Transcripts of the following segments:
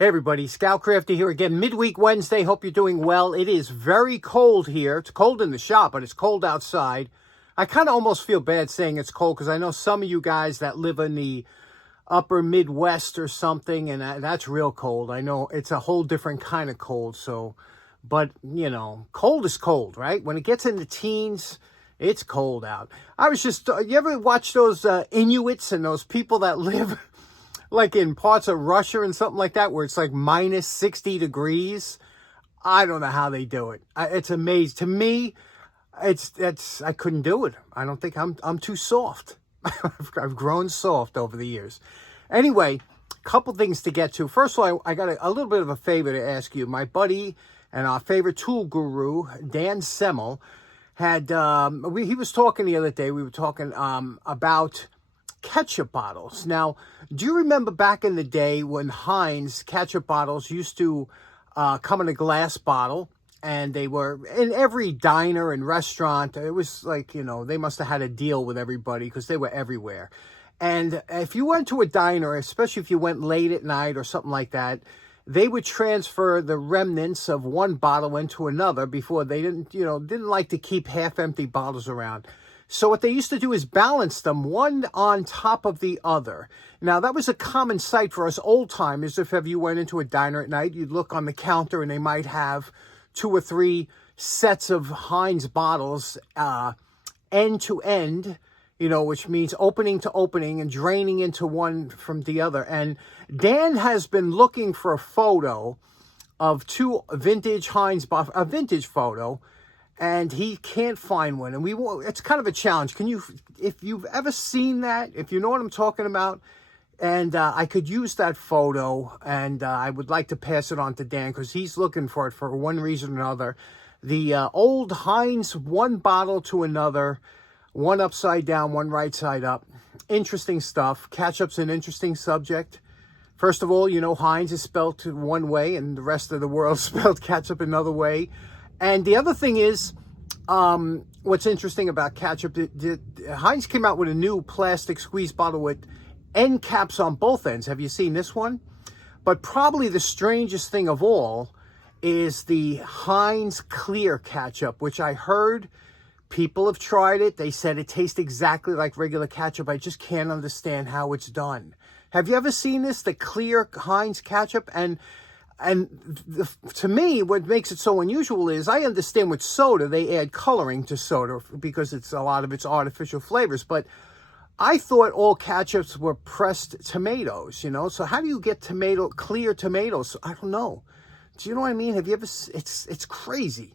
Hey everybody, Scoutcrafter here again, midweek Wednesday. Hope you're doing well. It is very cold here. It's cold in the shop, but it's cold outside. I kind of almost feel bad saying it's cold because I know some of you guys that live in the upper Midwest or something, and that's real cold. I know it's a whole different kind of cold, but you know, cold is cold, right? When it gets in the teens, it's cold out. I was just, you ever watch those Inuits and those people that live like in parts of Russia and something like that, where it's like minus 60 degrees. I don't know how they do it. It's amazing. To me, I couldn't do it. I don't think I'm too soft. I've grown soft over the years. Anyway, a couple things to get to. First of all, I got a little bit of a favor to ask you. My buddy and our favorite tool guru, Dan Semmel, had, he was talking the other day. We were talking about ketchup bottles. Now, do you remember back in the day when Heinz ketchup bottles used to come in a glass bottle, and they were in every diner and restaurant? It was like, you know, they must have had a deal with everybody because they were everywhere. And if you went to a diner, especially if you went late at night or something like that, they would transfer the remnants of one bottle into another before they didn't like to keep half-empty bottles around. So what they used to do is balance them one on top of the other. Now, that was a common sight for us old timers. If ever you went into a diner at night, you'd look on the counter and they might have 2 or 3 sets of Heinz bottles, end to end, which means opening to opening and draining into one from the other. And Dan has been looking for a photo of 2 vintage Heinz bottles, a vintage photo, and he can't find one. And it's kind of a challenge. If you've ever seen that, if you know what I'm talking about, and I could use that photo, and I would like to pass it on to Dan because he's looking for it for one reason or another. The old Heinz, one bottle to another, one upside down, one right side up. Interesting stuff. Ketchup's an interesting subject. First of all, Heinz is spelled one way, and the rest of the world spelled ketchup another way. And the other thing is, what's interesting about ketchup, Heinz came out with a new plastic squeeze bottle with end caps on both ends. Have you seen this one? But probably the strangest thing of all is the Heinz clear ketchup, which I heard people have tried it. They said it tastes exactly like regular ketchup. I just can't understand how it's done. Have you ever seen this, the clear Heinz ketchup? And to me, what makes it so unusual is I understand with soda, they add coloring to soda because a lot of it's artificial flavors. But I thought all ketchups were pressed tomatoes, So how do you get clear tomatoes? I don't know. Do you know what I mean? Have you ever? It's crazy.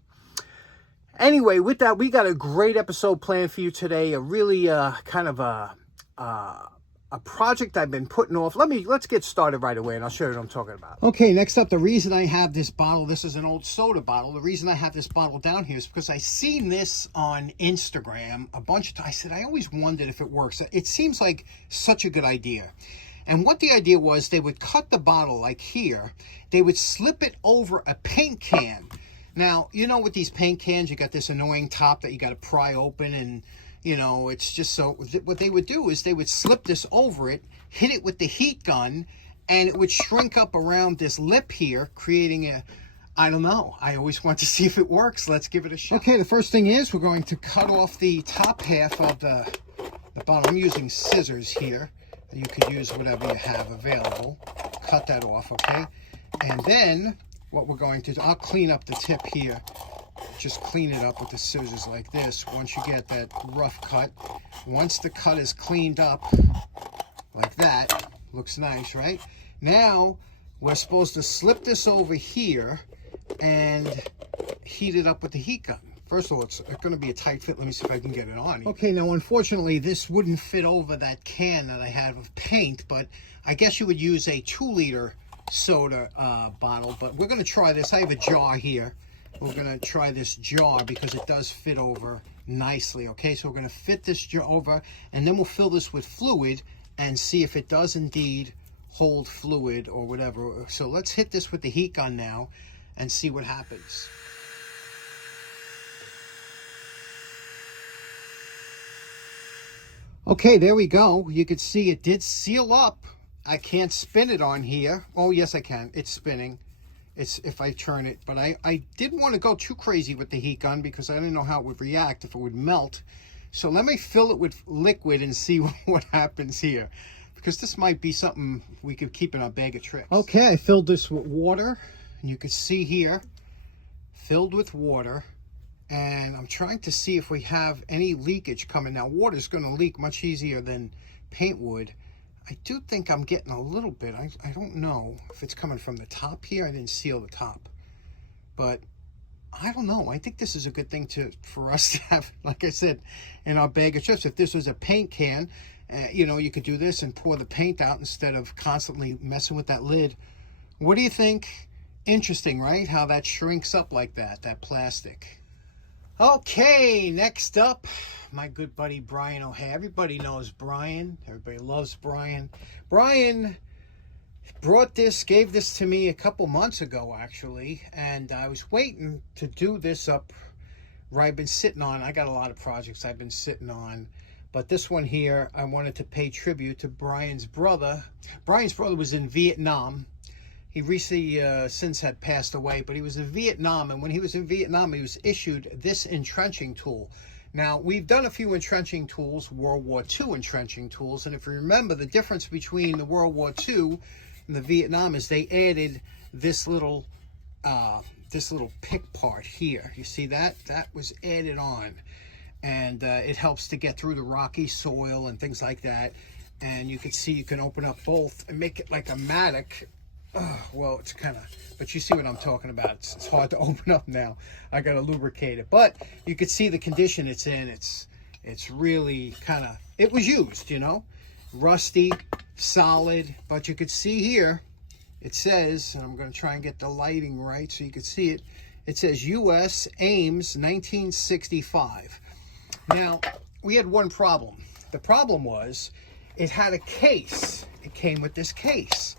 Anyway, with that, we got a great episode planned for you today. A really kind of a project I've been putting off. Let's get started right away, and I'll show you what I'm talking about. Okay, next up, the reason I have this bottle, this is an old soda bottle. The reason I have this bottle down here is because I seen this on Instagram a bunch of times. I said, I always wondered if it works. It seems like such a good idea. And what the idea was, they would cut the bottle like here. They would slip it over a paint can. Now, with these paint cans, you got this annoying top that you got to pry open, and it's just so. What they would do is they would slip this over it, hit it with the heat gun, and it would shrink up around this lip here, creating I don't know. I always want to see if it works. Let's give it a shot. Okay, the first thing is we're going to cut off the top half of the bottle. I'm using scissors here. You could use whatever you have available. Cut that off, okay? And then what we're going to do, I'll clean up the tip here. Just clean it up with the scissors like this once you get that rough cut. Once the cut is cleaned up like that, looks nice, right? Now we're supposed to slip this over here and heat it up with the heat gun. First of all, it's going to be a tight fit. Let me see if I can get it on. Okay, now unfortunately this wouldn't fit over that can that I had of paint, but I guess you would use a 2-liter soda bottle. But we're going to try this. I have a jar here. We're going to try this jar because it does fit over nicely, okay? So we're going to fit this jar over, and then we'll fill this with fluid and see if it does indeed hold fluid or whatever. So let's hit this with the heat gun now and see what happens. Okay, there we go. You can see it did seal up. I can't spin it on here. Oh, yes, I can. It's spinning. It's if I turn it. But I didn't want to go too crazy with the heat gun because I didn't know how it would react, if it would melt. So let me fill it with liquid and see what happens here. Because this might be something we could keep in our bag of tricks. Okay, I filled this with water. And you can see here, filled with water. And I'm trying to see if we have any leakage coming. Now, water's going to leak much easier than paint would. I do think I'm getting a little bit. I don't know if it's coming from the top here. I didn't seal the top. But I don't know. I think this is a good thing for us to have, like I said, in our bag of chips. If this was a paint can, you know, you could do this and pour the paint out instead of constantly messing with that lid. What do you think? Interesting, right? How that shrinks up like that plastic. Okay, next up, my good buddy Brian O'Hare. Everybody knows Brian. Everybody loves Brian. Brian gave this to me a couple months ago, actually, and I was waiting to do this up where I've been sitting on. I got a lot of projects I've been sitting on, but this one here, I wanted to pay tribute to Brian's brother. Brian's brother was in Vietnam. He recently since had passed away, but he was in Vietnam, and when he was in Vietnam, he was issued this entrenching tool. Now, we've done a few entrenching tools, World War II entrenching tools, and if you remember, the difference between the World War II and the Vietnam is they added this little pick part here. You see that? That was added on, and it helps to get through the rocky soil and things like that. And you can see you can open up both and make it like a mattock. Well, it's kind of, but you see what I'm talking about. It's hard to open up now. I got to lubricate it, but you can see the condition it's in. It's really kind of, it was used, you know, rusty, solid, but you could see here, it says, and I'm going to try and get the lighting right so you can see it. It says U.S. Ames 1965. Now, we had one problem. The problem was it had a case. It came with this case.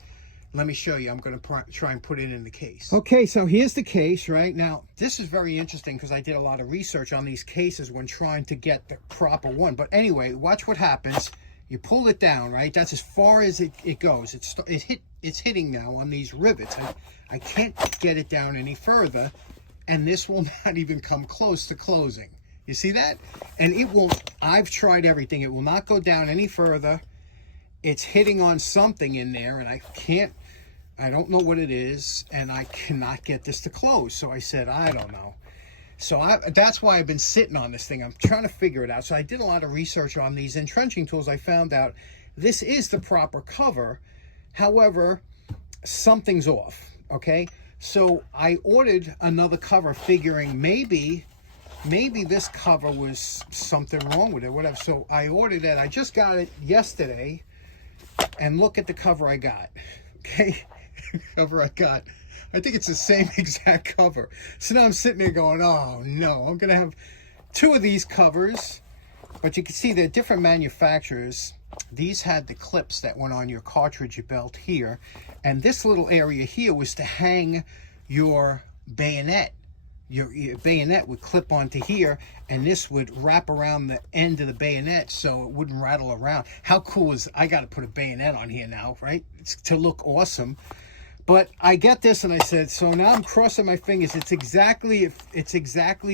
Let me show you. I'm going to try and put it in the case. Okay, so here's the case, right? Now, this is very interesting because I did a lot of research on these cases when trying to get the proper one. But anyway, watch what happens. You pull it down, right? That's as far as it goes. It's hitting now on these rivets. I can't get it down any further, and this will not even come close to closing. You see that? And it won't. I've tried everything. It will not go down any further. It's hitting on something in there, and I don't know what it is, and I cannot get this to close. So I said, I don't know. So that's why I've been sitting on this thing. I'm trying to figure it out. So I did a lot of research on these entrenching tools. I found out this is the proper cover. However, something's off, okay? So I ordered another cover figuring maybe this cover was something wrong with it, whatever. So I ordered it. I just got it yesterday. And look at the cover I got, okay? Cover I got. I think it's the same exact cover. So now I'm sitting there going, oh no, I'm going to have two of these covers. But you can see they're different manufacturers. These had the clips that went on your cartridge belt here. And this little area here was to hang your bayonet. Your bayonet would clip onto here, and this would wrap around the end of the bayonet so it wouldn't rattle around. How cool is, I got to put a bayonet on here now, right? It's to look awesome. But I get this, and I said, so now I'm crossing my fingers. It's exactly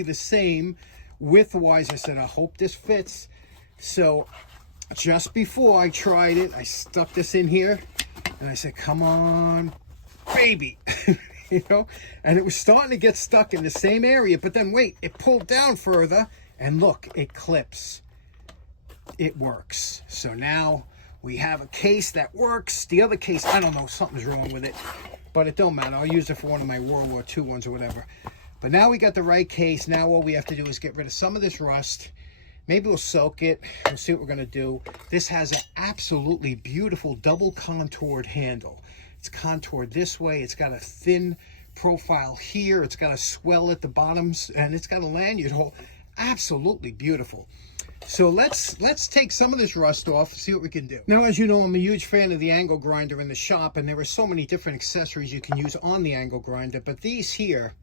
the same width-wise. I said, I hope this fits. So just before I tried it, I stuck this in here, and I said, come on, baby. You know, and it was starting to get stuck in the same area, but then wait, it pulled down further, and look, it clips. It works. So now we have a case that works. The other case, I don't know, something's wrong with it, but it don't matter. I'll use it for one of my World War II ones or whatever. But now we got the right case. Now all we have to do is get rid of some of this rust. Maybe we'll soak it. We'll see what we're going to do. This has an absolutely beautiful double contoured handle. It's contoured this way. It's got a thin profile here. It's got a swell at the bottoms, and it's got a lanyard hole. Absolutely beautiful. So let's take some of this rust off and see what we can do. Now, as you know, I'm a huge fan of the angle grinder in the shop, and there are so many different accessories you can use on the angle grinder. But these here,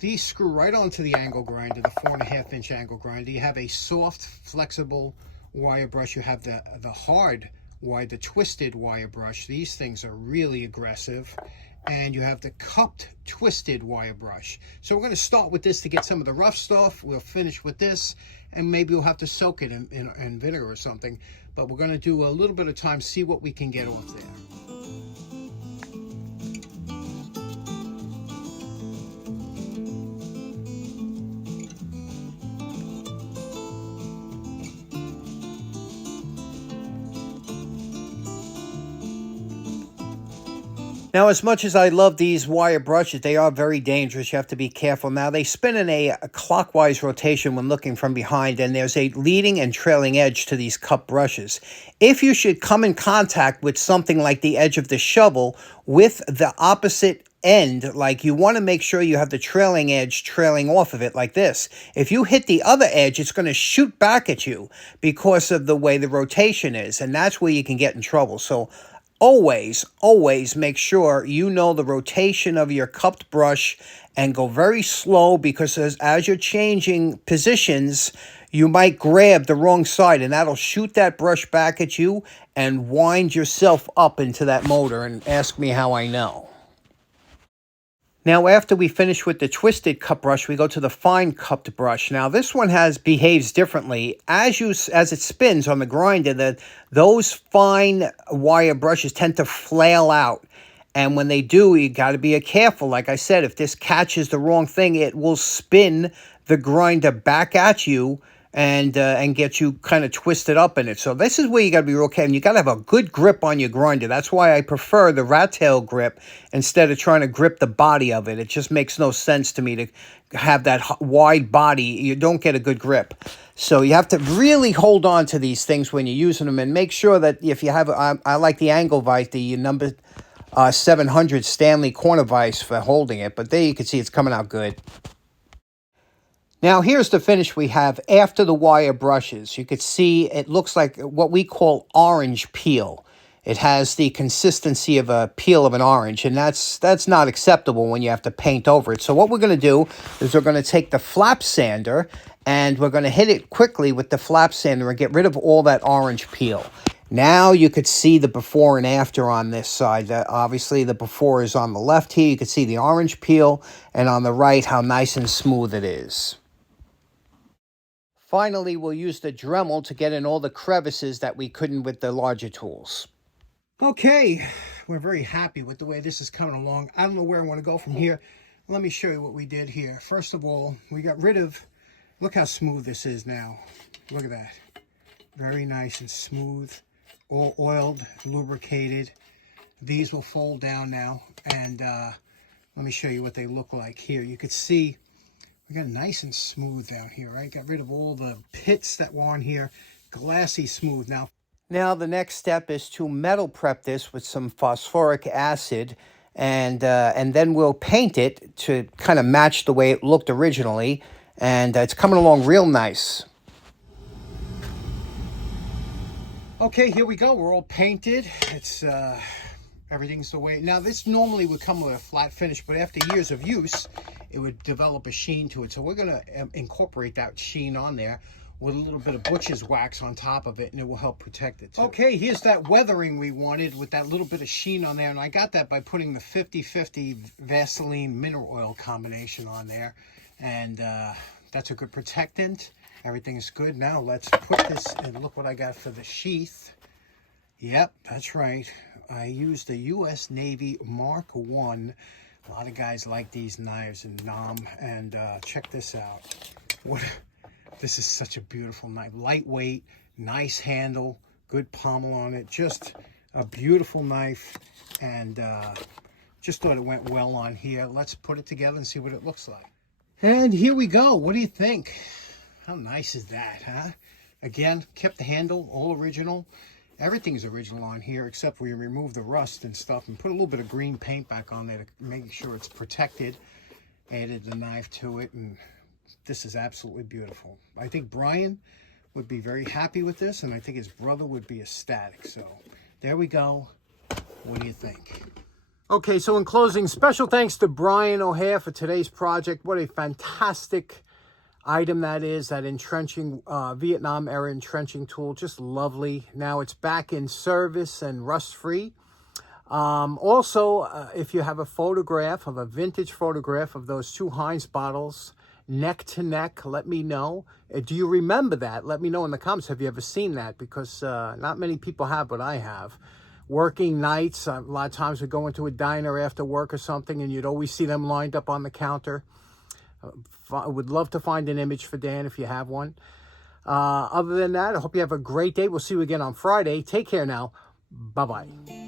these screw right onto the angle grinder, the 4.5-inch angle grinder. You have a soft, flexible wire brush. You have the hard the twisted wire brush. These things are really aggressive. And you have the cupped twisted wire brush. So we're going to start with this to get some of the rough stuff. We'll finish with this, and maybe we'll have to soak it in vinegar or something. But we're going to do a little bit of time, see what we can get off there. Now, as much as I love these wire brushes, they are very dangerous. You have to be careful. Now, they spin in a clockwise rotation when looking from behind, and there's a leading and trailing edge to these cup brushes. If you should come in contact with something like the edge of the shovel with the opposite end, like you want to make sure you have the trailing edge trailing off of it like this. If you hit the other edge, it's going to shoot back at you because of the way the rotation is, and that's where you can get in trouble. So always make sure you know the rotation of your cupped brush and go very slow, because as you're changing positions, you might grab the wrong side and that'll shoot that brush back at you and wind yourself up into that motor. And ask me how I know. Now, after we finish with the twisted cup brush, we go to the fine cupped brush. Now, this one behaves differently. As it spins on the grinder, those fine wire brushes tend to flail out. And when they do, you got to be careful. Like I said, if this catches the wrong thing, it will spin the grinder back at you and get you kind of twisted up in it. So this is where you got to be real careful. You got to have a good grip on your grinder. That's why I prefer the rat tail grip instead of trying to grip the body of it. It just makes no sense to me to have that wide body. You don't get a good grip. So you have to really hold on to these things when you're using them, and make sure that if you have, I like the angle vise, the number 700 Stanley corner vise for holding it, but there you can see it's coming out good. Now, here's the finish we have after the wire brushes. You could see it looks like what we call orange peel. It has the consistency of a peel of an orange, and that's not acceptable when you have to paint over it. So what we're going to do is we're going to take the flap sander, and we're going to hit it quickly with the flap sander and get rid of all that orange peel. Now you could see the before and after on this side. Obviously, the before is on the left here. You can see the orange peel, and on the right, how nice and smooth it is. Finally, we'll use the Dremel to get in all the crevices that we couldn't with the larger tools. Okay, we're very happy with the way this is coming along. I don't know where I want to go from here. Let me show you what we did here. First of all, we got rid of, look how smooth this is now. Look at that. Very nice and smooth, all oiled, lubricated. These will fold down now, and let me show you what they look like here. You could see we got nice and smooth down here, right? Got rid of all the pits that were on here. Glassy smooth. Now the next step is to metal prep this with some phosphoric acid, and then we'll paint it to kind of match the way it looked originally, and it's coming along real nice. Okay, here we go. We're all painted. It's everything's the way. Now, this normally would come with a flat finish, but after years of use, it would develop a sheen to it. So we're going to incorporate that sheen on there with a little bit of butcher's wax on top of it, and it will help protect it too. Okay, here's that weathering we wanted with that little bit of sheen on there, and I got that by putting the 50-50 Vaseline mineral oil combination on there, and that's a good protectant. Everything is good. Now let's put this, and look what I got for the sheath. Yep, that's right. I used the U.S. Navy Mark I. A lot of guys like these knives in Nam, and check this out. This is such a beautiful knife. Lightweight, nice handle, good pommel on it. Just a beautiful knife, and just thought it went well on here. Let's put it together and see what it looks like. And here we go. What do you think? How nice is that, huh? Again, kept the handle, all original. Everything's original on here, except we remove the rust and stuff and put a little bit of green paint back on there to make sure it's protected. Added the knife to it, and this is absolutely beautiful. I think Brian would be very happy with this, and I think his brother would be ecstatic. So there we go. What do you think? Okay, so in closing, special thanks to Brian O'Hare for today's project. What a fantastic item that is, that entrenching, Vietnam era entrenching tool. Just lovely. Now it's back in service and rust-free. Also, if you have a photograph of a vintage photograph of those two Heinz bottles, neck to neck, let me know. Do you remember that? Let me know in the comments. Have you ever seen that? Because not many people have, but I have. Working nights, a lot of times we go into a diner after work or something, and you'd always see them lined up on the counter. I would love to find an image for Dan if you have one. Other than that, I hope you have a great day. We'll see you again on Friday. Take care now. Bye-bye.